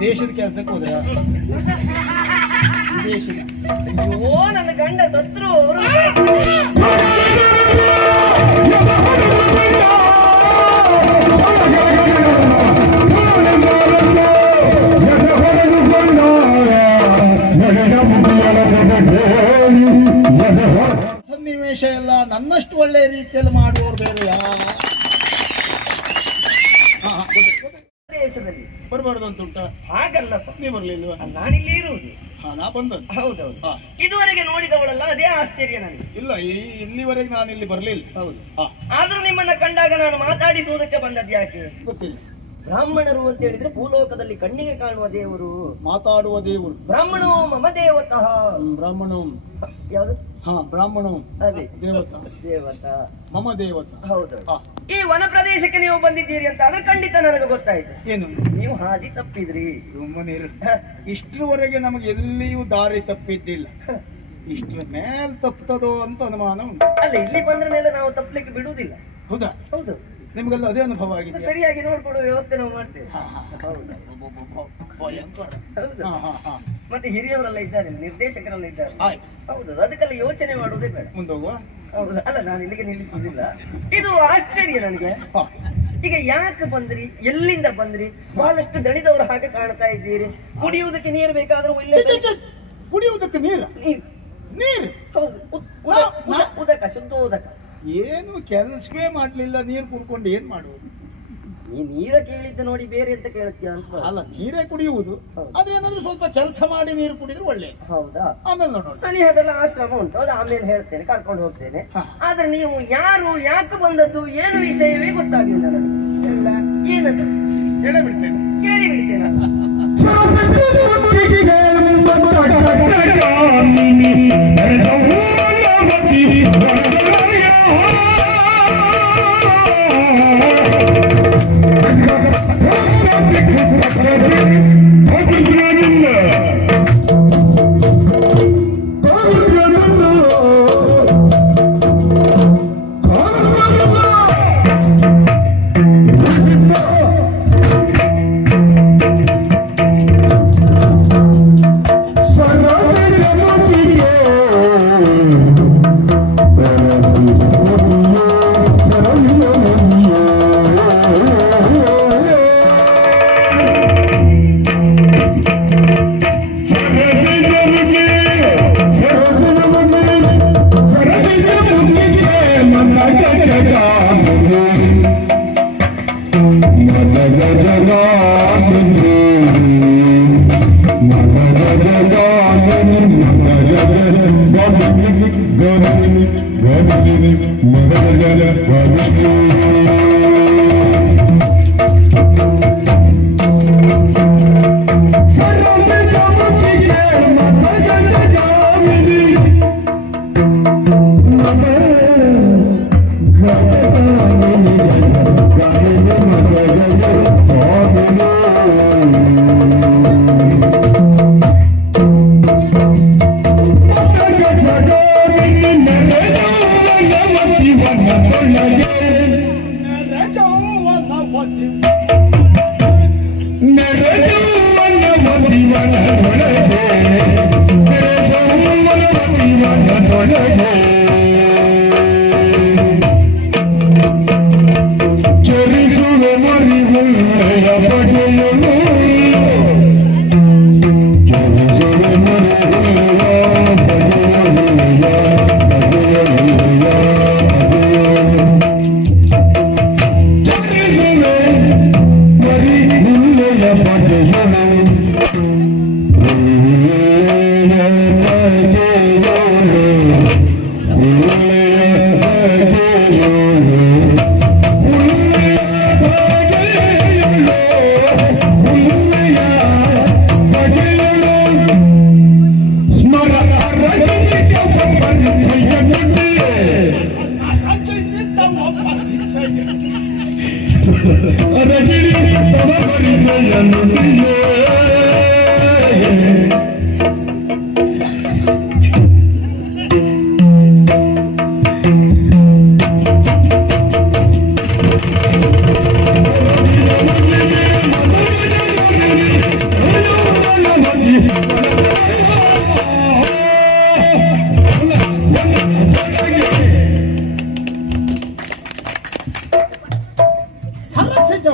ವಿದೇಶದ ಕೆಲಸಕ್ಕೆ ಹೋದ್ರ ವಿದೇಶದ ಅಯ್ಯೋ ನನ್ನ ಗಂಡ ಸತ್ರು ಸನ್ನಿವೇಶ ಎಲ್ಲ ನನ್ನಷ್ಟು ಒಳ್ಳೆ ರೀತಿಯಲ್ಲಿ ಮಾಡುವವರು ಬೇರೆ ದೇಶದಲ್ಲಿ ಬರಬಾರ್ದು ಅಂತ ಉಂಟ ಹಾಗಲ್ಲಪ್ಪ. ನೀ ಬರ್ಲಿಲ್ವಾ? ನಾನಿಲ್ಲಿ ಇರುವುದು. ನಾ ಬಂದದ್ದು. ಹೌದೌದು. ಇದುವರೆಗೆ ನೋಡಿದವಳಲ್ಲ, ಅದೇ ಆಶ್ಚರ್ಯ ನನಗೆ. ಇಲ್ಲ, ಇಲ್ಲಿವರೆಗೆ ನಾನು ಇಲ್ಲಿ ಬರ್ಲಿಲ್ಲ. ಹೌದು. ಆದ್ರೂ ನಿಮ್ಮನ್ನ ಕಂಡಾಗ ನಾನು ಮಾತಾಡಿಸುವುದಕ್ಕೆ ಬಂದದ್ದು ಯಾಕೆ ಗೊತ್ತಿಲ್ಲ. ಬ್ರಾಹ್ಮಣರು ಅಂತ ಹೇಳಿದ್ರೆ ಭೂಲೋಕದಲ್ಲಿ ಕಣ್ಣಿಗೆ ಕಾಣುವ ದೇವರು, ಮಾತಾಡುವ ದೇವರು. ಬ್ರಾಹ್ಮಣೋ ಮಮ ದೇವತಃ. ಬ್ರಾಹ್ಮಣೋ ಯಾವುದು? ಬ್ರಾಹ್ಮಣೋ ಅದೇ ದೇವತ. ದೇವತ ಮಮ ದೇವತ. ಹೌದು. ಈ ವನ ಪ್ರದೇಶಕ್ಕೆ ನೀವು ಬಂದಿದ್ದೀರಿ ಅಂತ ಆದ್ರೆ ಖಂಡಿತ ನನಗೆ ಗೊತ್ತಾಯ್ತು. ಏನು ನೀವು ಹಾದಿ ತಪ್ಪಿದ್ರಿ. ಸುಮ್ಮನೆ ಇಷ್ಟರವರೆಗೆ ನಮಗೆ ಎಲ್ಲಿಯೂ ದಾರಿ ತಪ್ಪಿದ್ದಿಲ್ಲ. ಇಷ್ಟರ ಮೇಲ್ ತಪ್ಪುತ್ತದೋ ಅಂತ ಅನುಮಾನ ಉಂಟು. ಅಲ್ಲ, ಇಲ್ಲಿ ಬಂದ್ರ ಮೇಲೆ ನಾವು ತಪ್ಪಲಿಕ್ಕೆ ಬಿಡುವುದಿಲ್ಲ. ಹೌದಾ? ಹೌದು. ನಿಮ್ಗೆಲ್ಲ ಅದೇ ಅನುಭವ ಆಗಿದೆ. ಸರಿಯಾಗಿ ನೋಡ್ಕೊಡುವ ವ್ಯವಸ್ಥೆ ನಾವು ಮಾಡ್ತೇವೆ. ಮತ್ತೆ ಹಿರಿಯವರೆಲ್ಲ ಇದ್ದಾರೆ, ನಿರ್ದೇಶಕರೆಲ್ಲ ಇದ್ದಾರೆ. ಹೌದು, ಅದಕ್ಕೆಲ್ಲ ಯೋಚನೆ ಮಾಡುವುದೇ ಬೇಡ. ಮುಂದೋಗುವ. ಹೌದು. ಅಲ್ಲ, ನಾನು ಇಲ್ಲಿಗೆ ನಿಲ್ಲಿಸುವುದಿಲ್ಲ. ಇದು ಆಶ್ಚರ್ಯ ನನಗೆ. ಈಗ ಯಾಕೆ ಬಂದ್ರಿ, ಎಲ್ಲಿಂದ ಬಂದ್ರಿ? ಬಹಳಷ್ಟು ದಣಿದವರು ಹಾಗೆ ಕಾಣ್ತಾ ಇದ್ದೀರಿ. ಕುಡಿಯುವುದಕ್ಕೆ ನೀರು ಬೇಕಾದ್ರೂ ಕುಡಿಯುವುದಕ್ಕೆ ನೀರು ನೀರು ಹೌದು. ಉದಕ, ಶುದ್ಧೋದಕ. ಏನು ಕೆಲಸವೇ ಮಾಡ್ಲಿಲ್ಲ, ನೀರು ಕುಡ್ಕೊಂಡು ಏನ್ ಮಾಡುವುದು? ಈ ನೀರ ಕೇಳಿದ್ದು ನೋಡಿ ಬೇರೆ ಅಂತ ಕೇಳ್ತೀಯ ಅಂತ. ಅಲ್ಲ, ನೀರೇ ಕುಡಿಯುವುದು. ಆದ್ರೆ ಏನಾದ್ರೂ ಸ್ವಲ್ಪ ಕೆಲಸ ಮಾಡಿ ನೀರು ಕುಡಿದ್ರೆ ಒಳ್ಳೆ. ಹೌದಾ? ಆಮೇಲೆ ನೋಡೋಣ. ಸನಿಹದೆಲ್ಲ ಆಶ್ರಮ ಉಂಟು, ಅದು ಆಮೇಲೆ ಹೇಳ್ತೇನೆ, ಕರ್ಕೊಂಡು ಹೋಗ್ತೇನೆ. ಆದ್ರೆ ನೀವು ಯಾರು, ಯಾಕೆ ಬಂದದ್ದು, ಏನು ವಿಷಯವೇ ಗೊತ್ತಾಗ್ಲಿಲ್ಲ ನನಗೆ. ಏನದು ಹೇಳೇ ಬಿಡ್ತೇನೆ, ಕೇಳಿ ಬಿಡ್ತೇನೆ.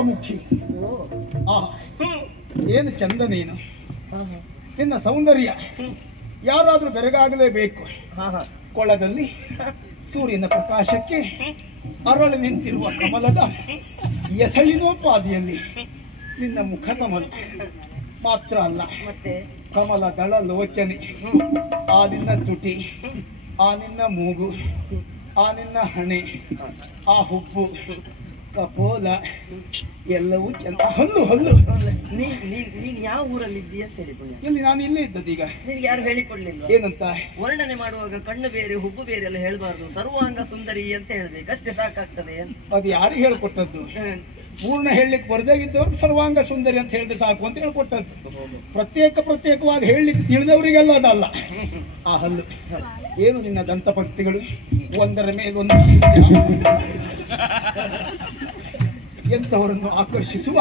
ಮುಖಿ. ಓ. ಆ ಏನು ಚಂದ ನೀನು, ನಿನ್ನ ಸೌಂದರ್ಯ ಯಾರಾದ್ರೂ ಬೆರಗಾಗಲೇಬೇಕು. ಕೊಳದಲ್ಲಿ ಸೂರ್ಯನ ಪ್ರಕಾಶಕ್ಕೆ ಅರಳು ನಿಂತಿರುವ ಕಮಲದ ಎಸಳಿನೋಪಾದಿಯಲ್ಲಿ ನಿನ್ನ ಮುಖ ಕಮಲ ಮಾತ್ರ ಅಲ್ಲ, ಮತ್ತೆ ಕಮಲ ದಳ ಲೋಚನೆ, ಆ ನಿನ್ನ ತುಟಿ, ಆ ನಿನ್ನ ಮೂಗು, ಆ ನಿನ್ನ ಹಣೆ, ಆ ಹುಬ್ಬು, ಕಪೋಲ ಎಲ್ಲವೂ ಚಂದ. ಹಲ್ಲು ಹಲ್ಲು. ನೀನ್ ಯಾವ ಊರಲ್ಲಿ ಇದ್ದೀಯ ಅಂತ ಹೇಳಿ ಪುಣ್ಯ. ಇಲ್ಲಿ ನಾನು ಇಲ್ಲೇ ಇದ್ದದ್ದು. ಈಗ ನಿನ್ಗೆ ಯಾರು ಹೇಳಿಕೊಡ್ಲಿಲ್ಲ? ಏನಂತ ವರ್ಣನೆ ಮಾಡುವಾಗ ಕಣ್ಣು ಬೇರೆ ಹುಬ್ಬು ಬೇರೆ ಎಲ್ಲ ಹೇಳ್ಬಾರ್ದು, ಸರ್ವಾಂಗ ಸುಂದರಿ ಅಂತ ಹೇಳ್ಬೇಕು, ಅಷ್ಟೇ ಸಾಕಾಗ್ತದೆ ಅಂತ. ಅದು ಯಾರಿಗೆ ಹೇಳ್ಕೊಟ್ಟದ್ದು? ಪೂರ್ಣ ಹೇಳಲಿಕ್ಕೆ ಬರ್ದಾಗಿದ್ದವ್ರು ಸರ್ವಾಂಗ ಸುಂದರಿ ಅಂತ ಹೇಳಿದ್ರೆ ಸಾಕು ಅಂತ ಹೇಳ್ಕೊಟ್ಟದ್ದು. ಪ್ರತ್ಯೇಕವಾಗಿ ಹೇಳಲಿಕ್ಕೆ ತಿಳಿದವರಿಗೆಲ್ಲ ಅದಲ್ಲ. ಆ ಹಲ್ಲು ಏನು ನಿನ್ನ ದಂತಪಕ್ತಿಗಳು ಒಂದರ ಮೇಲೊಂದು ಎಂತವರನ್ನು ಆಕರ್ಷಿಸುವ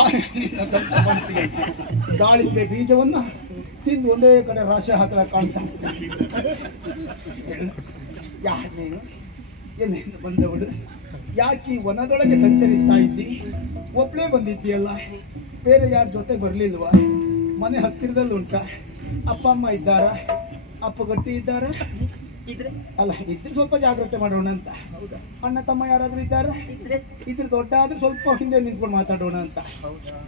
ಆ ನಿನ್ನ ದಂತಪಕ್ತಿಗಳು. ದಾಳಿಂಬೆ ಬೀಜವನ್ನ ತಿಂದು ಒಂದೇ ಕಡೆ ರಾಶಿ ಹಾಕಲ ಕಾಣ್ತಾ. ಯಾರು ನೀನು? ಎಲ್ಲಿಂದ ಬಂದವಳು? ಯಾಕೆ ಈ ವನದೊಳಗೆ ಸಂಚರಿಸ್ತಾ ಇದ್ದಿ? ಒಬ್ಳೇ ಬಂದಿದ್ದೀಯಲ್ಲ, ಬೇರೆ ಯಾರ ಜೊತೆ ಬರ್ಲಿಲ್ವಾ? ಮನೆ ಹತ್ತಿರದಲ್ಲಿ ಉಂಟ? ಅಪ್ಪ ಅಮ್ಮ ಇದ್ದಾರ? ಅಪ್ಪ ಗಟ್ಟಿ ಇದ್ದಾರ? ಇದ್ರೆ ಅಲ್ಲ, ಇದ್ರೆ ಸ್ವಲ್ಪ ಜಾಗ್ರತೆ ಮಾಡೋಣ ಅಂತ. ಅಣ್ಣ ತಮ್ಮ ಯಾರಾದ್ರೂ ಇದ್ದಾರ? ಇದ್ರೆ ದೊಡ್ಡ ಆದ್ರೂ ಸ್ವಲ್ಪ ಹಿಂದೆ ನಿಂತ್ಕೊಂಡು ಮಾತಾಡೋಣ ಅಂತ.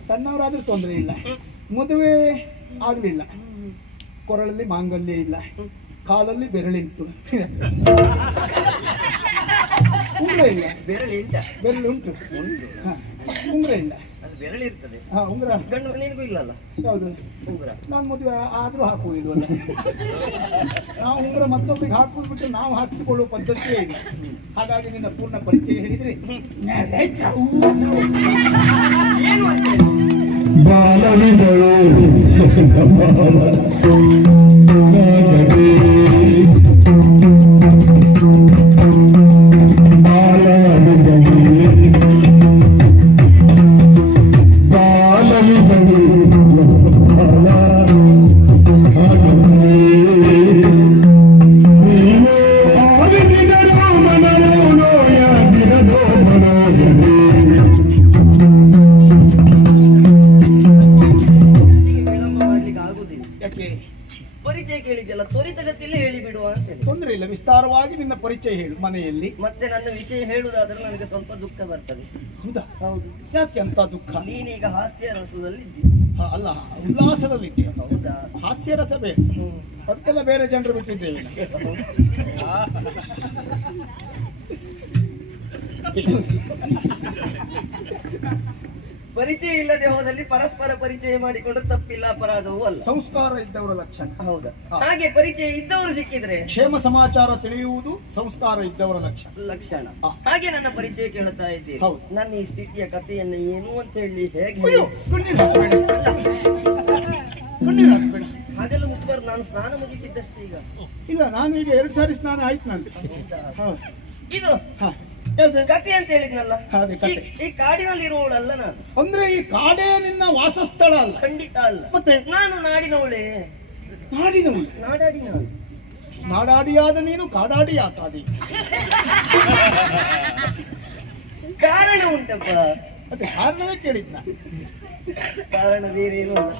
ಸಣ್ಣವರಾದ್ರೂ ತೊಂದರೆ ಇಲ್ಲ. ಮದುವೆ ಆಗ್ಲಿಲ್ಲ, ಕೊರಳಲ್ಲಿ ಮಾಂಗಲ್ಯ ಇಲ್ಲ, ಕಾಲಲ್ಲಿ ಬೆರಳಿಂಟು, ಉಂಗ್ರ ಇಲ್ಲ. ಬೆರಳುಂಟು, ಉಂಗ್ರ ಇಲ್ಲ. ಬೆರಳಿರ್ತದೆ. ಉಂಗ್ರ ಗಂಡು ನಿನಗೂ ಇಲ್ಲಲ್ಲ? ಹೌದು, ಉಂಗ್ರ ನಾನು ಮದುವೆ ಆದ್ರೂ ಹಾಕುವುದಿಲ್ವಲ್ಲ. ನಾವು ಉಂಗ್ರ ಮತ್ತೊಬ್ರಿಗೆ ಹಾಕುವುದು ಬಿಟ್ಟು ನಾವು ಹಾಕಿಸಿಕೊಳ್ಳುವ ಪದ್ಧತಿಯೇ ಇಲ್ಲ. ಹಾಗಾಗಿ ನಿನ್ನ ಪೂರ್ಣ ಪರಿಚಯ ಹೇಳಿದ್ರೆ ಏನು ಅಂತ ಪರಿಚಯ ಕೇಳಿದ್ಯಲ್ಲ, ತ್ವರಿತಗತಿಯಲ್ಲಿ ಹೇಳಿ ಬಿಡುವ ಅಂತ ಹೇಳಿ. ತೊಂದರೆ ಇಲ್ಲ, ವಿಸ್ತಾರವಾಗಿ ನಿನ್ನ ಪರಿಚಯ ಹೇಳು ಮನೆಯಲ್ಲಿ. ಮತ್ತೆ ನನ್ನ ವಿಷಯ ಹೇಳುವುದಾದ್ರೆ ನನಗೆ ಸ್ವಲ್ಪ ದುಃಖ ಬರ್ತದೆ. ಹೌದಾ? ಹೌದು. ಯಾಕೆ ಅಂತ ದುಃಖ? ನೀನೀಗ ಹಾಸ್ಯ ರಸದಲ್ಲಿ ಅಲ್ಲ, ಉಲ್ಲಾಸದಲ್ಲಿದ್ದೀಯ. ಹೌದಾ? ಹಾಸ್ಯ ರಸ ಬೇರೆ, ಅದಕ್ಕೆಲ್ಲ ಬೇರೆ ಜನರು ಬಿಟ್ಟಿದ್ದೇವೆ. ಪರಿಚಯ ಇಲ್ಲದೆ ಹೋದಲ್ಲಿ ಪರಸ್ಪರ ಪರಿಚಯ ಮಾಡಿಕೊಂಡು ತಪ್ಪಿಲ್ಲ, ಅಪರಾಧವೂ ಅಲ್ಲ. ಸಂಸ್ಕಾರ ಇದ್ದವರ ಲಕ್ಷಣ. ಹೌದಾ? ಹಾಗೆ ಪರಿಚಯ ಇದ್ದವರು ಸಿಕ್ಕಿದ್ರೆ ಕ್ಷೇಮ ಸಮಾಚಾರ ತಿಳಿಯುವುದು ಸಂಸ್ಕಾರ ಇದ್ದವರ ಲಕ್ಷಣ. ಹಾಗೆ ನನ್ನ ಪರಿಚಯ ಕೇಳುತ್ತಾ ಇದ್ದೀರಿ. ನನ್ನ ಈ ಸ್ಥಿತಿಯ ಕಥೆಯನ್ನು ಏನು ಅಂತ ಹೇಳಿ ಹೇಗೆ ಅದೆಲ್ಲ ಮುಖ್ಯವಾದ. ನಾನು ಸ್ನಾನ ಮುಗಿಸಿದ್ದಷ್ಟೇ ಈಗ. ಇಲ್ಲ, ನಾನು ಈಗ 2 ಸಾರಿ ಸ್ನಾನ ಆಯ್ತು ನಂದು. ಇದು ಕತೆ ಅಂತ ಹೇಳಿದ್ನಲ್ಲ, ಈ ಕಾಡಿನಲ್ಲಿ ಇರುವವಳಲ್ಲ ನಾನು. ಅಂದ್ರೆ ಈ ಕಾಡೇ ನಿನ್ನ ವಾಸಸ್ಥಳ ಅಲ್ಲ? ಖಂಡಿತ ಅಲ್ಲ. ಮತ್ತೆ ನಾನು ನಾಡಿನವಳೇ. ನಾಡಿನವಳು? ನಾಡಾಡಿ ನಾನು. ನಾಡಾಡಿಯಾದ ನೀನು ಕಾಡಾಡಿ ಯಾಕಾದಿ? ಕಾರಣ ಉಂಟಪ್ಪ. ಮತ್ತೆ ಕಾರಣವೇ ಕೇಳಿದ್ನ? ಕಾರಣ ಬೇರೇನು ಅಲ್ಲ.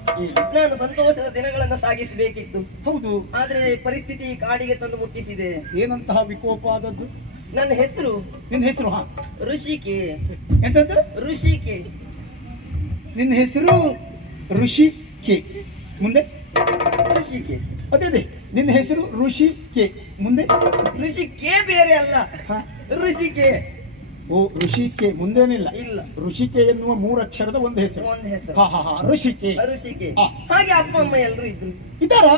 ನಾನು ಸಂತೋಷದ ದಿನಗಳನ್ನ ಸಾಗಿಸಬೇಕಿತ್ತು. ಹೌದು. ಆದ್ರೆ ಪರಿಸ್ಥಿತಿ ಕಾಡಿಗೆ ತಂದು ಮುಟ್ಟಿಸಿದೆ. ಏನಂತಹ ವಿಕೋಪ ಆದದ್ದು? ನನ್ನ ಹೆಸರು. ನಿನ್ನ ಹೆಸರು? ಋಷಿಕೆ. ಎಂತದ್ದು? ಋಷಿಕೆ. ನಿನ್ನ ಹೆಸರು ಋಷಿಕೆ, ಮುಂದೆ? ಋಷಿಕೆ. ಅದೇ ನಿನ್ನ ಹೆಸರು ಋಷಿಕೆ, ಮುಂದೆ? ಋಷಿಕೆ ಬೇರೆ ಅಲ್ಲ, ಋಷಿಕೆ. ಓ, ಋಷಿಕೆ ಮುಂದೇನಿಲ್ಲ? ಇಲ್ಲ. ಋಷಿಕೆ ಎನ್ನುವ 3 ಅಕ್ಷರದ ಒಂದು ಹೆಸರು. ಋಷಿಕೆ. ಋಷಿಕೆ. ಹಾಗೆ ಅಪ್ಪ ಅಮ್ಮ ಎಲ್ಲರೂ ಇದ್ರು. ಇದ್ದಾರಾ?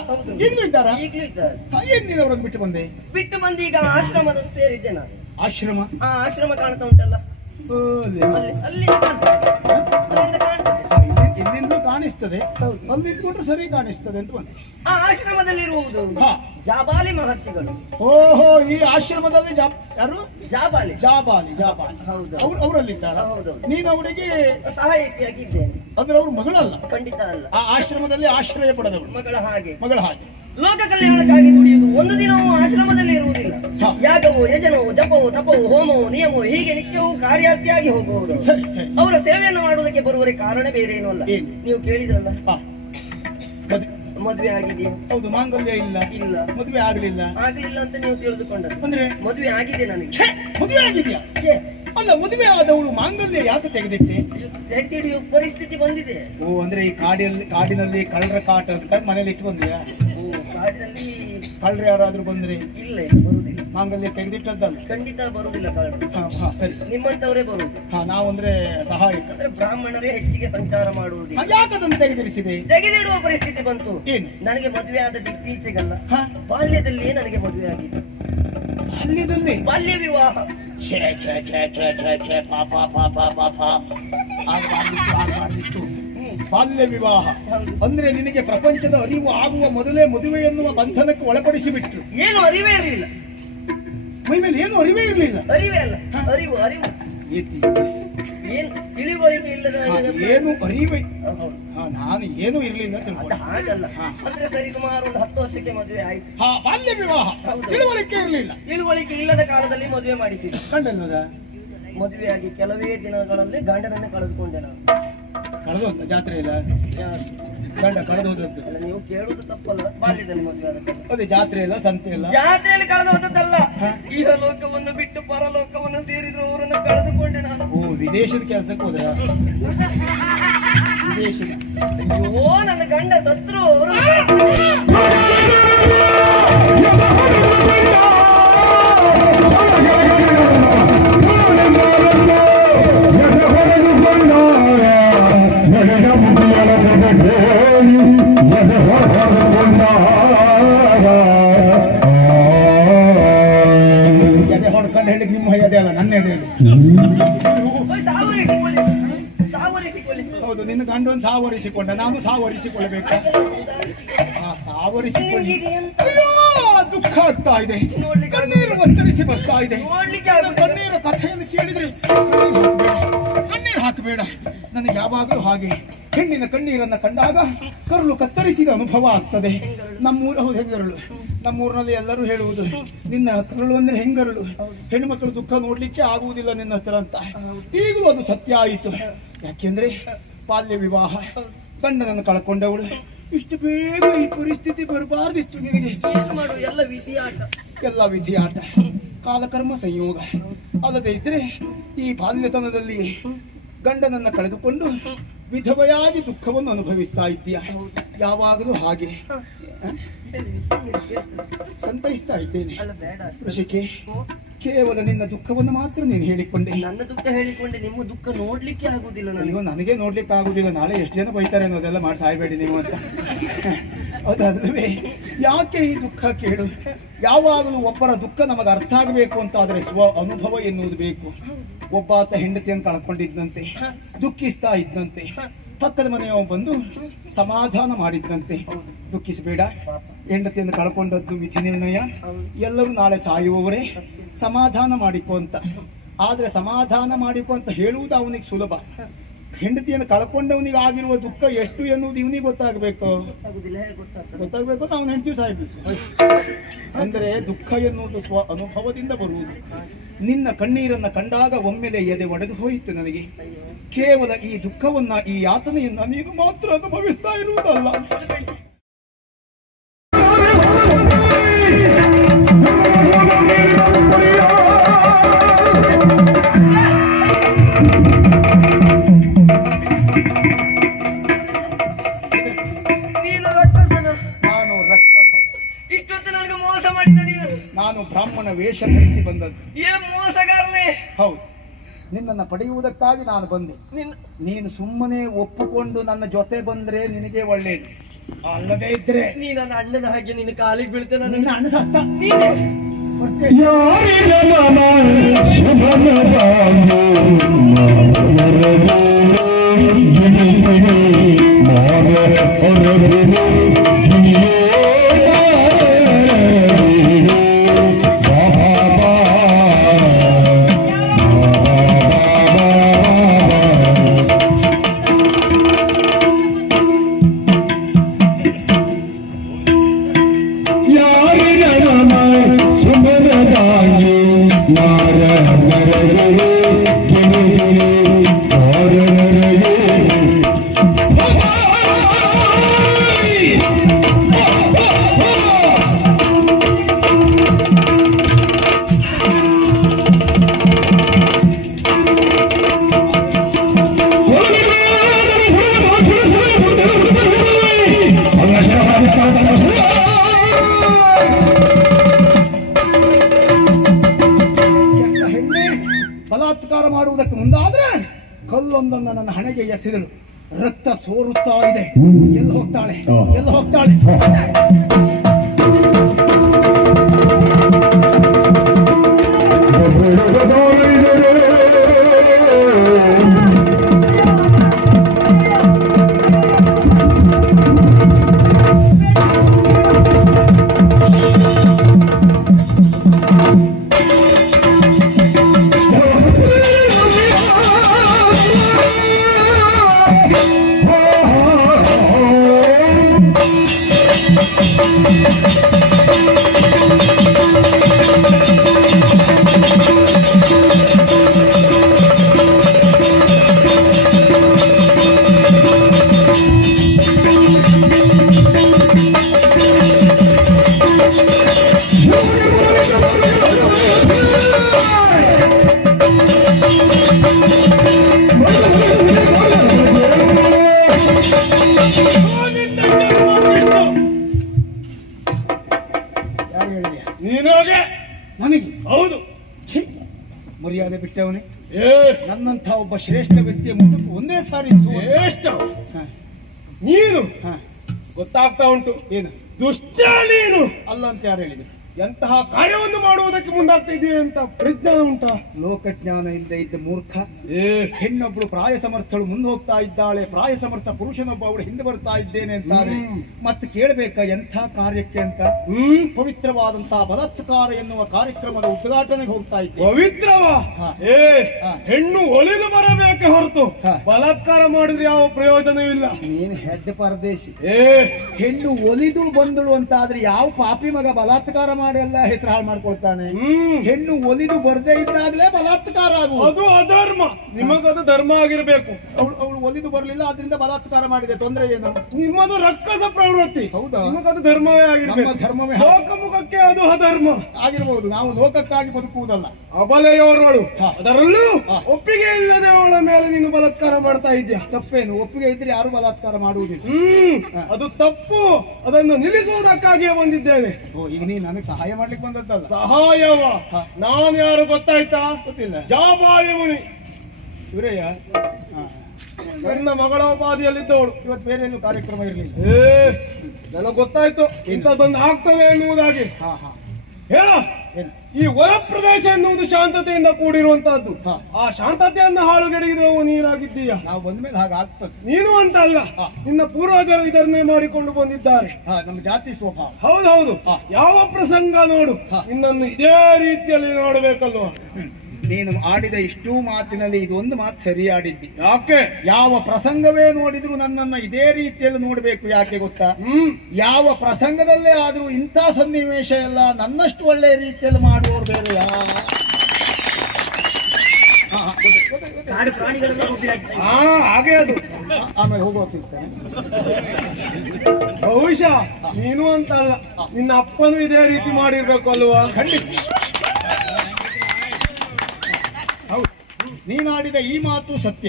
ಈಗಲೂ ಇದ್ದಾರಾ? ಈಗಲೂ ಇದ್ದಾರೆ. ಏನ್ ನೀನು ಅವ್ರನ್ನ ಬಿಟ್ಟು ಬಂದೆ? ಬಿಟ್ಟು ಬಂದು ಈಗ ಆಶ್ರಮದಲ್ಲಿ ಸೇರಿದ್ದೆ ನಾನು. ಆಶ್ರಮ? ಆ ಆಶ್ರಮ ಕಾಣ್ತಾ ಉಂಟಲ್ಲ, ಅಲ್ಲಿಂದ ಕಾಣಿಸ್ತದೆ. ಅಲ್ಲಿ ಇದ್ಕೊಂಡ್ರೆ ಸರಿ ಕಾಣಿಸ್ತದೆ ಅಂತ ಬಂದೆ. ಆ ಆಶ್ರಮದಲ್ಲಿ ಇರುವುದು ಜಾಬಾಲಿ ಮಹರ್ಷಿಗಳು. ಓಹೋ, ಈ ಆಶ್ರಮದಲ್ಲಿ ಯಾರು? ಜಾಬಾಲಿ. ಜಾಬಾಲಿ. ಹೌದು, ಅವರಲ್ಲಿದ್ದಾರ? ನೀನು ಅವರಿಗೆ ಸಹಾಯಕ್ಕಿದ್ದೇನೆ. ಅಂದ್ರೆ ಅವ್ರ ಮಗಳಲ್ಲ? ಖಂಡಿತ ಅಲ್ಲ. ಆ ಆಶ್ರಮದಲ್ಲಿ ಆಶ್ರಯ ಪಡೆದವಳು. ಮಗಳ ಹಾಗೆ. ಮಗಳ ಹಾಗೆ. ಲೋಕ ಕಲ್ಯಾಣಕ್ಕಾಗಿ ದುಡಿಯುವುದು. ಒಂದು ದಿನವೂ ಆಶ್ರಮದಲ್ಲಿ ಇರುವುದಿಲ್ಲ. ಯಾಗವೋ ಯಜನವೋ ಜಪವೋ ತಪವೋ ಹೋಮವೋ ನಿಯಮವೋ ಹೀಗೆ ನಿತ್ಯವೂ ಕಾರ್ಯಾರ್ಥಿಯಾಗಿ ಹೋಗುವುದು. ಅವರ ಸೇವೆಯನ್ನು ಮಾಡುವುದಕ್ಕೆ ಬರುವರೆ ಕಾರಣ ಬೇರೆ ಏನೂ ಅಲ್ಲ. ನೀವು ಕೇಳಿದ್ರಲ್ಲ ಮದುವೆ ಆಗಿದೆಯಾ? ಹೌದು. ಮಾಂಗಲ್ಯ ಇಲ್ಲ. ಇಲ್ಲ. ಮದುವೆ ಆಗ್ಲಿಲ್ಲ ಅಂತ ನೀವು ತಿಳಿದುಕೊಂಡ್ರೆ ಅಂದ್ರೆ ಮದುವೆ ಆಗಿದೆ ನನಗೆ. ಮದುವೆ ಆಗಿದೆಯಾ? ಅಲ್ಲ, ಮದುವೆ ಆದವಳು ಮಾಂಗಲ್ಯ ಯಾಕೆ ತೆಗೆದಿಟ್ಟೆ? ತೆಗೆದಿಡಿಯುವ ಪರಿಸ್ಥಿತಿ ಬಂದಿದೆ. ಓ, ಅಂದ್ರೆ ಈ ಕಾಡಿನಲ್ಲಿ ಕಳ್ಳರ ಕಾಟ ಮನೇಲಿ ಇಟ್ಟು ಬಂದ್ಯಾ? ಕಾಡಿನಲ್ಲಿ ಕಳ್ಳರು ಯಾರಾದ್ರೂ ಬಂದ್ರೆ? ಇಲ್ಲ, ಬರುದಿಲ್ಲ. ಮಾಂಗಲ್ಯ ತೆಗೆದಿಟ್ಟದ್ದಲ್ಲ? ಖಂಡಿತ ಬರುದಿಲ್ಲ ಕಳ್ಳರು. ಸರಿ, ನಿಮ್ಮಂತವರೇ ಬರುವುದು. ನಾವಂದ್ರೆ ಸಹಾಯಕ. ಅಂದ್ರೆ ಬ್ರಾಹ್ಮಣರೇ ಹೆಚ್ಚಿಗೆ ಸಂಚಾರ ಮಾಡುವುದು. ಯಾಕದನ್ನು ತೆಗೆದಿರಿಸಿದೆ? ತೆಗೆದಿಡುವ ಪರಿಸ್ಥಿತಿ ಬಂತು. ಏನು? ನನಗೆ ಮದುವೆ ಆದ ಇತ್ತೀಚೆಗಲ್ಲ, ಬಾಲ್ಯದಲ್ಲಿಯೇ ನನಗೆ ಮದುವೆ ಆಗಿದೆ. ಬಾಲ್ಯದಲ್ಲಿ? ಬಾಲ್ಯ ವಿವಾಹ. ಬಾಲ್ಯ ವಿವಾಹ ಅಂದ್ರೆ ನಿನಗೆ ಪ್ರಪಂಚದ ಅರಿವು ಆಗುವ ಮೊದಲೇ ಮದುವೆ ಎನ್ನುವ ಬಂಧನಕ್ಕೆ ಒಳಪಡಿಸಿ ಬಿಟ್ರು. ಏನು ಅರಿವೇ ಇರಲಿಲ್ಲ ಮೈ ಮೇಲೆ, ಏನು ಅರಿವೇ ಇರಲಿಲ್ಲ. ಅರಿವೇ ಅಲ್ಲ, ಅರಿವು ಅರಿವು ಏನು ತಿಳಿವಳಿಕೆ ಇಲ್ಲದ ಏನು ಅರಿವೆ. ನಾನು ಏನು ಇರ್ಲಿಲ್ಲ ಹಾಗಲ್ಲ. ಅಂದ್ರೆ ಸರಿ ಸುಮಾರು ಒಂದು 10 ವರ್ಷಕ್ಕೆ ಮದುವೆ ಆಯ್ತು. ಬಾಲ್ಯ ವಿವಾಹ. ತಿಳುವಳಿಕೆ ಇರಲಿಲ್ಲ. ತಿಳುವಳಿಕೆ ಇಲ್ಲದ ಕಾಲದಲ್ಲಿ ಮದುವೆ ಮಾಡಿಸಿದ್ರು. ಕಂಡಲ್ವದ? ಮದುವೆಯಾಗಿ ಕೆಲವೇ ದಿನಗಳಲ್ಲಿ ಗಂಡನನ್ನೇ ಕಳೆದುಕೊಂಡೆ ನಾನು. ಕಳೆದೋದ? ಜಾತ್ರೆ ಇಲ್ಲ, ಗಂಡ ಕಳೆದು ಹೋದದ್ದು. ನೀವು ಕೇಳುವುದು ತಪ್ಪಲ್ಲ. ಬಾಲ್ಯದಲ್ಲಿ ಮದುವೆ ಆದ ಅದೇ ಜಾತ್ರೆ ಇಲ್ಲ, ಸಂತೆ ಇಲ್ಲ. ಜಾತ್ರೆಯಲ್ಲಿ ಕಳೆದು ಹೋದದ್ದಲ್ಲ, ಈಗ ಲೋಕವನ್ನು ಬಿಟ್ಟು ಪರಲೋಕವನ್ನು ಸೇರಿದ್ರು ಅವರನ್ನು ಕಳೆದುಕೊಂಡೆ ನಾನು. ಓ, ವಿದೇಶದ ಕೆಲಸಕ್ಕೆ ಹೋದ್ರ? ವಿದೇಶದ? ಓ, ನನ್ನ ಗಂಡ ಸತ್ರು. ಎದೆ ಹೊಡ್ಕೊಂಡು ಹೇಳಿಕ್ ನಿಮ್ಮ ಎದೆ ಅಲ್ಲ, ನನ್ನ ಎದೆ. ಹೌದು, ನಿನ್ನ ಗಂಡೊಂದು ಸಾವರಿಸಿಕೊಂಡ, ನಾನು ಸಾವರಿಸಿಕೊಳ್ಳಬೇಕಾ? ಸಾವರಿಸಿಕೊಳ್ಳಿ. ದುಃಖ ಆಗ್ತಾ ಇದೆ, ಕಣ್ಣೀರು ಒತ್ತರಿಸಿ ಬರ್ತಾ ಇದೆ. ಕಣ್ಣೀರು ಕಥೆಯನ್ನು ಕೇಳಿದ್ರೆ ಕಣ್ಣೀರು ಹಾಕಬೇಡ. ನನಗೆ ಯಾವಾಗಲೂ ಹಾಗೆ ಹೆಣ್ಣಿನ ಕಣ್ಣೀರನ್ನ ಕಂಡಾಗ ಕರುಳು ಕತ್ತರಿಸಿದ ಅನುಭವ ಆಗ್ತದೆ. ನಮ್ಮೂರ ಹೌದು, ಹೆಂಗರಳು. ನಮ್ಮೂರಿನಲ್ಲಿ ಎಲ್ಲರೂ ಹೇಳುವುದು, ನಿನ್ನ ಕರುಳು ಅಂದ್ರೆ ಹೆಂಗರಳು, ಹೆಣ್ಣು ಮಕ್ಕಳು ದುಃಖ ನೋಡ್ಲಿಕ್ಕೆ ಆಗುವುದಿಲ್ಲ ನಿನ್ನ ಹತ್ರ ಅಂತ. ಈಗಲೂ ಅದು ಸತ್ಯ ಆಯಿತು. ಯಾಕೆಂದ್ರೆ ಬಾಲ್ಯ ವಿವಾಹ, ಗಂಡನನ್ನು ಕಳ್ಕೊಂಡವಳು. ಇಷ್ಟು ಬೇಗ ಈ ಪರಿಸ್ಥಿತಿ ಬರಬಾರ್ದಿತ್ತು ನಿನಗೆ. ಎಲ್ಲ ವಿಧಿಯಾಟ, ಕಾಲಕರ್ಮ ಸಂಯೋಗ. ಅಲ್ಲದೆ ಇದ್ರೆ ಈ ಬಾಲ್ಯತನದಲ್ಲಿ ಗಂಡನನ್ನ ಕಳೆದುಕೊಂಡು ವಿಧವೆಯಾಗಿ ದುಃಖವನ್ನು ಅನುಭವಿಸ್ತಾ ಇದ್ದೀಯ. ಯಾವಾಗಲೂ ಹಾಗೆ ಸಂತೈಸ್ತಾ ಇದ್ದೇನೆ. ಋಷಿಕೆ, ಕೇವಲ ನಿನ್ನ ದುಃಖವನ್ನು ಮಾತ್ರ ನೀನು ಹೇಳಿಕೊಂಡೆ. ನನ್ನ ದುಃಖ ಹೇಳಿಕೊಂಡೆ, ನಿಮ್ಮ ದುಃಖ ನೋಡ್ಲಿಕ್ಕೆ ಆಗುದಿಲ್ಲ. ನನಗೆ ನೋಡ್ಲಿಕ್ಕೆ ಆಗುದಿಲ್ಲ. ನಾಳೆ ಎಷ್ಟು ಜನ ಬೈತಾರೆ ಅನ್ನೋದೆಲ್ಲ ಮಾಡಿ ಸಾಯ್ಬೇಡಿ ನೀವು ಅಂತ. ಅದಲ್ಲವೇ, ಯಾಕೆ ಈ ದುಃಖ ಕೇಳು. ಯಾವಾಗಲೂ ಒಬ್ಬರ ದುಃಖ ನಮಗೆ ಅರ್ಥ ಆಗಬೇಕು ಅಂತ ಆದ್ರೆ ಸ್ವ ಅನುಭವ ಎನ್ನುವುದು ಬೇಕು. ಒಬ್ಬಾತ ಹೆಂಡತಿಯನ್ನು ಕಳ್ಕೊಂಡಿದ್ದಂತೆ, ದುಃಖಿಸ್ತಾ ಇದ್ದಂತೆ. ಪಕ್ಕದ ಮನೆಯವ ಬಂದು ಸಮಾಧಾನ ಮಾಡಿದ್ದಂತೆ. ದುಃಖಿಸಬೇಡ, ಹೆಂಡತಿಯನ್ನು ಕಳ್ಕೊಂಡದ್ದು ವಿಧಿ ನಿರ್ಣಯ, ಎಲ್ಲರೂ ನಾಳೆ ಸಾಯುವವರೇ, ಸಮಾಧಾನ ಮಾಡಿಕೊ ಅಂತ. ಆದ್ರೆ ಸಮಾಧಾನ ಮಾಡಿಕೊ ಅಂತ ಹೇಳುವುದು ಅವನಿಗೆ ಸುಲಭ. ಹೆಂಡತಿಯನ್ನು ಕಳ್ಕೊಂಡವನಿಗೆ ಆಗಿರುವ ದುಃಖ ಎಷ್ಟು ಎನ್ನುವುದು ಇವನಿಗೆ ಗೊತ್ತಾಗಬೇಕು. ಅವನ ಹೆಂಡತಿ ಸಾಯ್ಬೇಕು. ಅಂದರೆ ದುಃಖ ಎನ್ನುವುದು ಸ್ವ ಅನುಭವದಿಂದ ಬರುವುದು. ನಿನ್ನ ಕಣ್ಣೀರನ್ನ ಕಂಡಾಗ ಒಮ್ಮೆಲೆ ಎದೆ ಒಡೆದು ಹೋಯಿತು ನನಗೆ. ಕೇವಲ ಈ ದುಃಖವನ್ನ, ಈ ಯಾತನೆಯನ್ನ ನೀನು ಮಾತ್ರ ಅನುಭವಿಸ್ತಾ ಇರುವುದಲ್ಲ. ನಾನು ಬ್ರಾಹ್ಮಣ ವೇಷ ಧರಿಸಿ ಬಂದದ್ದು. ಮೋಸಗಾರನೇ. ಹೌದು, ನಿನ್ನನ್ನು ಪಡೆಯುವುದಕ್ಕಾಗಿ ನಾನು ಬಂದೆ. ನೀನು ಸುಮ್ಮನೆ ಒಪ್ಪಿಕೊಂಡು ನನ್ನ ಜೊತೆ ಬಂದ್ರೆ ನಿನಗೆ ಒಳ್ಳೇದು. ಅಲ್ಲದೇ ಇದ್ರೆ ನೀ ನನ್ನ ಅಣ್ಣನ ಹಾಗೆ ನಿನ್ನ ಕಾಲಿಗೆ ಬೀಳ್ತೇನೆ. ನಿನ್ನ ಅಣ್ಣ ಸತ್ತ. ಬಲಾತ್ಕಾರ ಮಾಡುವುದಕ್ಕೆ ಮುಂದಾದ್ರೆ ಕಲ್ಲೊಂದನ್ನು ನನ್ನ ಹಣೆಗೆ ಎಸೆದಳು. ರಕ್ತ ಸೋರುತ್ತಾ ಇದೆ. ಎಲ್ಲಿ ಹೋಗ್ತಾಳೆ, ಎಲ್ಲಿ ಹೋಗ್ತಾಳೆ? ನನಗೆ ಹೌದು ಮರ್ಯಾದೆ ಬಿಟ್ಟವನೇ. ನನ್ನಂಥ ಒಬ್ಬ ಶ್ರೇಷ್ಠ ವ್ಯಕ್ತಿಯ ಮುಖಕ್ಕೆ ಒಂದೇ ಸಾರಿ ಶ್ರೇಷ್ಠ ನೀನು ಗೊತ್ತಾಗ್ತಾ ಉಂಟು. ಏನು ದುಷ್ಟ ನೀನು ಅಲ್ಲ ಅಂತ ಯಾರು ಹೇಳಿದ್ರು? ಎಂತಹ ಕಾರ್ಯವನ್ನು ಮಾಡುವುದಕ್ಕೆ ಮುಂದಾಗ್ತಾ ಇದೆಯಾ ಅಂತ ಪ್ರಜ್ಞಾನ ಉಂಟಾ? ಲೋಕಜ್ಞಾನ ಇಲ್ಲದೆ ಇದ್ದ ಮೂರ್ಖ. ಹೆಣ್ಣೊಬ್ಳು ಪ್ರಾಯ ಸಮರ್ಥಳು ಮುಂದೆ ಹೋಗ್ತಾ ಇದ್ದಾಳೆ, ಪ್ರಾಯ ಸಮರ್ಥ ಪುರುಷನೊಬ್ಬ ಅವಳು ಹಿಂದೆ ಬರ್ತಾ ಇದ್ದೇನೆ ಅಂತ ಮತ್ತೆ ಕೇಳಬೇಕಾ ಎಂಥ ಕಾರ್ಯಕ್ಕೆ ಅಂತ? ಪವಿತ್ರವಾದಂತಹ ಬಲಾತ್ಕಾರ ಎನ್ನುವ ಕಾರ್ಯಕ್ರಮದ ಉದ್ಘಾಟನೆಗೆ ಹೋಗ್ತಾ ಇದ್ದೆ. ಪವಿತ್ರವಾ? ಹೆಣ್ಣು ಒಲಿದು ಬರಬೇಕೆ ಹೊರತು ಬಲಾತ್ಕಾರ ಮಾಡಿದ್ರೆ ಯಾವ ಪ್ರಯೋಜನವಿಲ್ಲ. ನೀನು ಹೆಡ್ಡ ಪರದೇಶಿ. ಹೆಣ್ಣು ಒಲಿದು ಬಂದಳು ಅಂತ ಆದ್ರೆ ಯಾವ ಪಾಪಿ ಮಗ ಬಲಾತ್ಕಾರ ಎಲ್ಲ ಹೆಸರು ಹಾಳು ಮಾಡ್ಕೊಳ್ತಾನೆ? ಹೆಣ್ಣು ಒಲಿದು ಬರ್ದೇ ಇದ್ದಾಗಲೇ ಬಲಾತ್ಕಾರ ಆಗುವುದು. ಅದು ಅಧರ್ಮ. ನಿಮಗದು ಧರ್ಮ ಆಗಿರ್ಬೇಕು. ಅವಳು ಒಲಿದು ಬರಲಿಲ್ಲ, ಆದ್ರಿಂದ ಬಲಾತ್ಕಾರ ಮಾಡಿದೆ, ತೊಂದರೆ ಏನು? ನಿಮ್ಮದು ರಕ್ಕಸ ಪ್ರವೃತ್ತಿ. ಹೌದಾ? ನಿಮಗದು ಧರ್ಮವೇ ಆಗಿರ್ಬೇಕು. ಧರ್ಮವೇ ಲೋಕಮುಖಕ್ಕೆ ಅದು ಅಧರ್ಮ ಆಗಿರಬಹುದು. ನಾವು ಲೋಕಕ್ಕಾಗಿ ಬದುಕುವುದಲ್ಲ. ಅಬಲೆಯವರವಳು, ಅದರಲ್ಲೂ ಒಪ್ಪಿಗೆ ಇಲ್ಲದೆ ಅವಳ ಮೇಲೆ ನೀನು ಬಲಾತ್ಕಾರ ಮಾಡ್ತಾ ಇದ್ಯಾ. ತಪ್ಪೇನು? ಒಪ್ಪಿಗೆ ಇದ್ರೆ ಯಾರು ಬಲಾತ್ಕಾರ ಮಾಡುವುದಿಲ್ಲ. ಅದು ತಪ್ಪು. ಅದನ್ನು ನಿಲ್ಲಿಸುವುದಕ್ಕಾಗಿಯೇ ಬಂದಿದ್ದೇನೆ. ಈಗ ನೀನು ನನಗೆ ಸಹಾಯ ಮಾಡ್ಲಿಕ್ಕೆ ಬಂದದ್ದಲ್ಲ. ಸಹಾಯವ? ನಾನು ಯಾರು ಗೊತ್ತಾಯ್ತಾ? ಗೊತ್ತಿಲ್ಲ. ಜಾಬಾಲಿ ಮುನಿ ಇವರಯ್ಯ, ನನ್ನ ಮಗಳ ಉಪಾಧಿಯಲ್ಲಿದ್ದವಳು. ಇವತ್ತು ಬೇರೆ ಏನು ಕಾರ್ಯಕ್ರಮ ಇರಲಿಲ್ಲ. ನನಗೆ ಗೊತ್ತಾಯ್ತು ಇಂಥದ್ದೊಂದು ಆಗ್ತದೆ ಎನ್ನುವುದಾಗಿ. ಹೇಳ, ಈ ಹೊರ ಪ್ರದೇಶ ಎನ್ನುವುದು ಶಾಂತತೆಯಿಂದ ಕೂಡಿರುವಂತಹದ್ದು. ಆ ಶಾಂತತೆಯನ್ನು ಹಾಳುಗೆಡಗಿದವು ನೀನಾಗಿದ್ದೀಯ. ನಾವು ಬಂದ ಮೇಲೆ ಹಾಗಾಗ್ತದೆ. ನೀನು ಅಂತ ಅಲ್ಲ, ನಿನ್ನ ಪೂರ್ವಜರು ಇದನ್ನೇ ಮಾಡಿಕೊಂಡು ಬಂದಿದ್ದಾರೆ. ನಮ್ಮ ಜಾತಿ ಸ್ವಭಾವ. ಹೌದೌದು. ಯಾವ ಪ್ರಸಂಗ ನೋಡು, ನಿನ್ನನ್ನು ಇದೇ ರೀತಿಯಲ್ಲಿ ನೋಡಬೇಕಲ್ವ? ನೀನು ಆಡಿದ ಇಷ್ಟೂ ಮಾತಿನಲ್ಲಿ ಇದೊಂದು ಮಾತು ಸರಿ ಆಡಿದ್ದಿ. ಯಾಕೆ? ಯಾವ ಪ್ರಸಂಗವೇ ನೋಡಿದ್ರು ನನ್ನನ್ನ ಇದೇ ರೀತಿಯಲ್ಲಿ ನೋಡ್ಬೇಕು. ಯಾಕೆ ಗೊತ್ತಾ? ಯಾವ ಪ್ರಸಂಗದಲ್ಲೇ ಆದ್ರೂ ಇಂಥ ಸನ್ನಿವೇಶ ಎಲ್ಲ ನನ್ನಷ್ಟು ಒಳ್ಳೆ ರೀತಿಯಲ್ಲಿ ಮಾಡುವವರು ಬೇರೆ ಹಾಗೆ ಅದು. ಆಮೇಲೆ ಹೋಗುವಾಗ ಸಿಗ್ತಾನೆ ಬಹುಶಃ. ನೀನು ಅಂತ ಅಲ್ಲ, ನಿನ್ನ ಅಪ್ಪನು ಇದೇ ರೀತಿ ಮಾಡಿರ್ಬೇಕು ಅಲ್ವಾ? ಖಂಡಿತ. ನೀನಾಡಿದ ಈ ಮಾತು ಸತ್ಯ.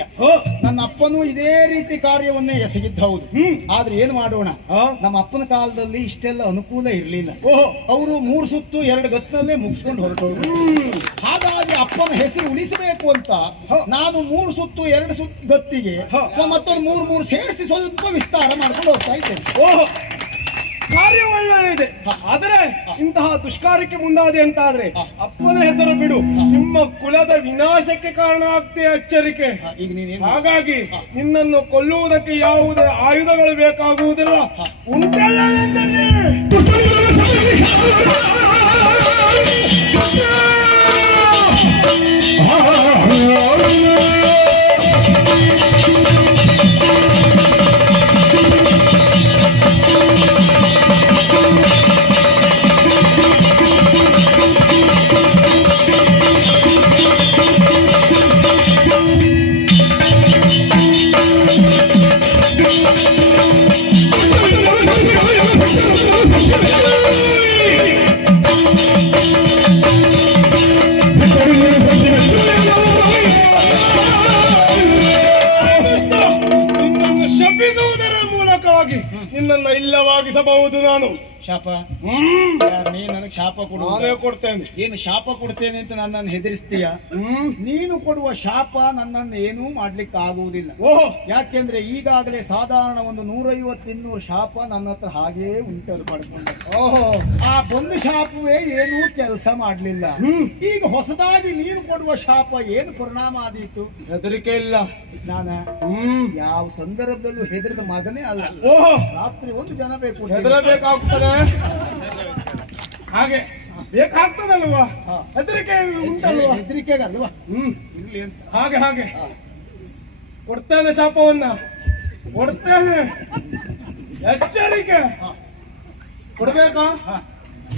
ನನ್ನ ಅಪ್ಪನೂ ಇದೇ ರೀತಿ ಕಾರ್ಯವನ್ನೇ ಎಸಗಿದ್ದ. ಹೌದು. ಆದ್ರೆ ಏನ್ ಮಾಡೋಣ, ನಮ್ಮ ಅಪ್ಪನ ಕಾಲದಲ್ಲಿ ಇಷ್ಟೆಲ್ಲ ಅನುಕೂಲ ಇರಲಿಲ್ಲ. ಅವರು 3 ಸುತ್ತು 2 ಗತ್ತಿನಲ್ಲೇ ಮುಗಿಸ್ಕೊಂಡು ಹೊರಟೋರು. ಹಾಗಾಗಿ ಅಪ್ಪನ ಹೆಸರು ಉಳಿಸಬೇಕು ಅಂತ ನಾನು 3 ಸುತ್ತು 2 ಗತ್ತಿಗೆ ಮತ್ತೊಂದು 3 ಸೇರಿಸಿ ಸ್ವಲ್ಪ ವಿಸ್ತಾರ ಮಾಡ್ಕೊಂಡು ಹೋಗ್ತಾ ಇದ್ದೇನೆ. ಕಾರ್ಯ ಒಳ್ಳೆಯದಿದೆ. ಆದರೆ ಇಂತಹ ದುಷ್ಕಾರ್ಯಕ್ಕೆ ಮುಂದಾದೆ ಅಂತಾದ್ರೆ ಅಪ್ಪನ ಹೆಸರು ಬಿಡು, ನಿಮ್ಮ ಕುಲದ ವಿನಾಶಕ್ಕೆ ಕಾರಣ ಆಗ್ತೇ. ಎಚ್ಚರಿಕೆ. ಹಾಗಾಗಿ ನಿನ್ನನ್ನು ಕೊಲ್ಲುವುದಕ್ಕೆ ಯಾವುದೇ ಆಯುಧಗಳು ಬೇಕಾಗುವುದಿಲ್ಲ. ಉಂಟಲ್ಲ ಶಪಿಸುವುದರ ಮೂಲಕವಾಗಿ ನಿನ್ನನ್ನು ಇಲ್ಲವಾಗಿಸಬಹುದು ನಾನು. ಶಾಪ ನೀ ನನಗೆ ಶಾಪ ಕೊಡು. ನಾನೇ ಕೊಡ್ತೇನೆ. ಏನು ಶಾಪ ಕೊಡ್ತೇನೆ ಅಂತ ನನ್ನನ್ನು ಹೆದರಿಸ್ತೀಯ? ನೀನು ಕೊಡುವ ಶಾಪ ನನ್ನನ್ನು ಏನೂ ಮಾಡ್ಲಿಕ್ಕೆ ಆಗುವುದಿಲ್ಲ. ಓಹೋ, ಯಾಕೆಂದ್ರೆ ಈಗಾಗಲೇ ಸಾಧಾರಣ ಒಂದು 150-200 ಶಾಪ ನನ್ನ ಹತ್ರ ಹಾಗೇ ಉಂಟದು ಪಡ್ಕೊಂಡೆ. ಓಹೋ, ಆ ಒಂದು ಶಾಪವೇ ಏನೂ ಕೆಲಸ ಮಾಡ್ಲಿಲ್ಲ. ಈಗ ಹೊಸದಾಗಿ ನೀನು ಕೊಡುವ ಶಾಪ ಏನು ಪರಿಣಾಮ ಆದೀತು? ಹೆದರಿಕೆ ಇಲ್ಲ. ನಾನ ಯಾವ ಸಂದರ್ಭದಲ್ಲೂ ಹೆದರಿದ ಮಗನೇ ಅಲ್ಲ. ಓಹೋ, ರಾತ್ರಿ ಒಂದು ಜನ ಬೇಕು. ಹೆದರಬೇಕಾಗ್ತದೆ. ಹಾಗೆ ಬೇಕಾಗ್ತದಲ್ವಾ? ಹೆದರಿಕೆ ಉಂಟಲ್ವಾ? ಹೆದರಿಕೆಗಲ್ವಾ? ಇರ್ಲಿ ಅಂತ. ಹಾಗೆ ಹಾಗೆ ಕೊಡ್ತೇನೆ, ಶಾಪವನ್ನ ಕೊಡ್ತೇನೆ. ಎಚ್ಚರಿಕೆ ಕೊಡ್ಬೇಕಾ?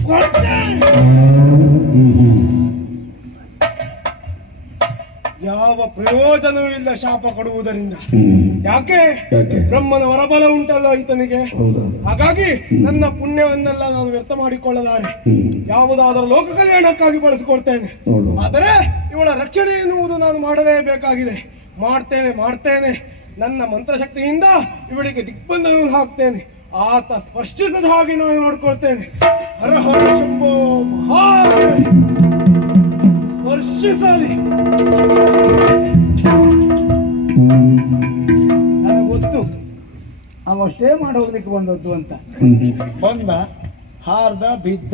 ಕೊಡ್ತೇನೆ. ಯಾವ ಪ್ರಯೋಜನವೂ ಇಲ್ಲ ಶಾಪ ಕೊಡುವುದರಿಂದ. ಯಾಕೆ? ಬ್ರಹ್ಮನ ವರಬಲ ಉಂಟಲ್ಲ ಈತನಿಗೆ. ಹಾಗಾಗಿ ನನ್ನ ಪುಣ್ಯವನ್ನೆಲ್ಲ ನಾನು ವ್ಯರ್ಥ ಮಾಡಿಕೊಳ್ಳಲಾರೆ. ಯಾವುದಾದರೂ ಲೋಕ ಕಲ್ಯಾಣಕ್ಕಾಗಿ ಬಳಸಿಕೊಡ್ತೇನೆ. ಆದರೆ ಇವಳ ರಕ್ಷಣೆ ಎನ್ನುವುದು ನಾನು ಮಾಡಲೇಬೇಕಾಗಿದೆ. ಮಾಡ್ತೇನೆ. ನನ್ನ ಮಂತ್ರಶಕ್ತಿಯಿಂದ ಇವಳಿಗೆ ದಿಗ್ಬಂಧನವನ್ನು ಹಾಕ್ತೇನೆ. ಆತ ಸ್ಪರ್ಶಿಸದ ಹಾಗೆ ನಾನು ನೋಡ್ಕೊಳ್ತೇನೆ. ಹರ ಹರ ಶಂಭೋ ಮಹಾದೇವ, ಸ್ಪರ್ಶಿಸಲಿ. ನನಗೆ ಗೊತ್ತು ಅವಷ್ಟೇ ಮಾಡಿ ಹೋಗ್ಲಿಕ್ಕೆ ಬಂದದ್ದು ಅಂತ. ಬಂದ, ಹಾರ್ದ, ಬಿದ್ದ,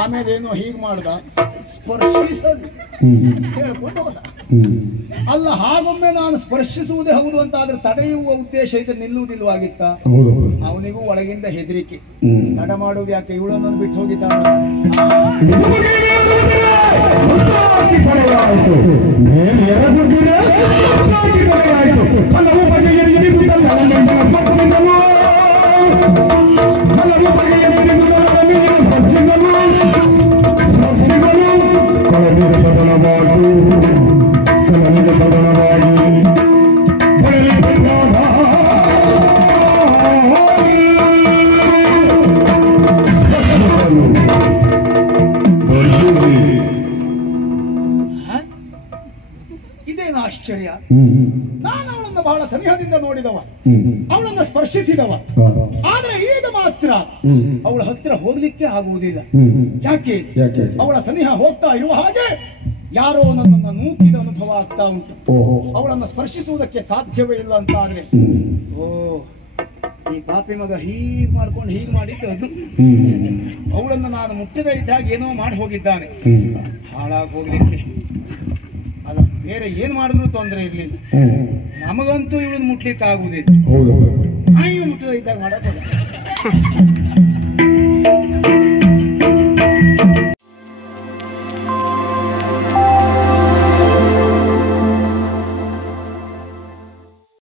ಆಮೇಲೆ ಏನೋ ಹೀಗೆ ಮಾಡ್ದ, ಸ್ಪರ್ಶಿಸಲಿ ಹೇಳ್ಕೊಂಡು ಹೋದ. ಅಲ್ಲ, ಹಾಗೊಮ್ಮೆ ನಾನು ಸ್ಪರ್ಶಿಸುವುದೇ ಹೌದು ಅಂತ ಆದ್ರೆ ತಡೆಯುವ ಉದ್ದೇಶ ಇದ್ರೆ ನಿಲ್ಲುವುದಿಲ್ವಾಗಿತ್ತ? ಅವನಿಗೂ ಒಳಗಿಂದ ಹೆದರಿಕೆ. ತಡ ಮಾಡುವುದು ಯಾಕೆ? ಇವಳನ್ನು ಬಿಟ್ಟು ಹೋಗಿದ್ದಾನೆ. ಇದೇನು ಆಶ್ಚರ್ಯ! ನಾನು ಅವಳನ್ನು ಬಹಳ ಸನಿಹದಿಂದ ನೋಡಿದವ, ಅವಳನ್ನು ಸ್ಪರ್ಶಿಸಿದವ. ಆದ್ರೆ ಈಗ ಮಾತ್ರ ಅವಳ ಹತ್ತಿರ ಹೋಗ್ಲಿಕ್ಕೆ ಆಗುವುದಿಲ್ಲ. ಯಾಕೆ? ಅವಳ ಸನಿಹ ಹೋಗ್ತಾ ಇರುವ ಹಾಗೆ ಯಾರೋ ನನ್ನನ್ನು ನೂಕಿದ ಅನುಭವ ಆಗ್ತಾ ಉಂಟು. ಅವಳನ್ನು ಸ್ಪರ್ಶಿಸುವುದಕ್ಕೆ ಸಾಧ್ಯವೇ ಇಲ್ಲ ಅಂತ ಆದ್ರೆ, ಓ ಈ ಪಾಪಿ ಮಗ ಹೀಗ್ ಮಾಡ್ಕೊಂಡು ಹೀಗೆ ಮಾಡಿದ್ದು ಅದು. ಅವಳನ್ನು ನಾನು ಮುಟ್ಟದೇ ಇದ್ದಾಗ ಏನೋ ಮಾಡಿ ಹೋಗಿದ್ದಾನೆ. ಹಾಳಾಗಿ ಹೋಗ್ಲಿಕ್ಕೆ ಅಲ್ಲ, ಬೇರೆ ಏನ್ ಮಾಡಿದ್ರು ತೊಂದರೆ ಇರ್ಲಿಲ್ಲ. ನಮಗಂತೂ ಇವಳನ್ನು ಮುಟ್ಲಿಕ್ಕೆ ಆಗುವುದಿಲ್ಲ. ನಾಯಿ ಮುಟ್ಟದೇ ಇದ್ದಾಗ ಮಾಡಕ್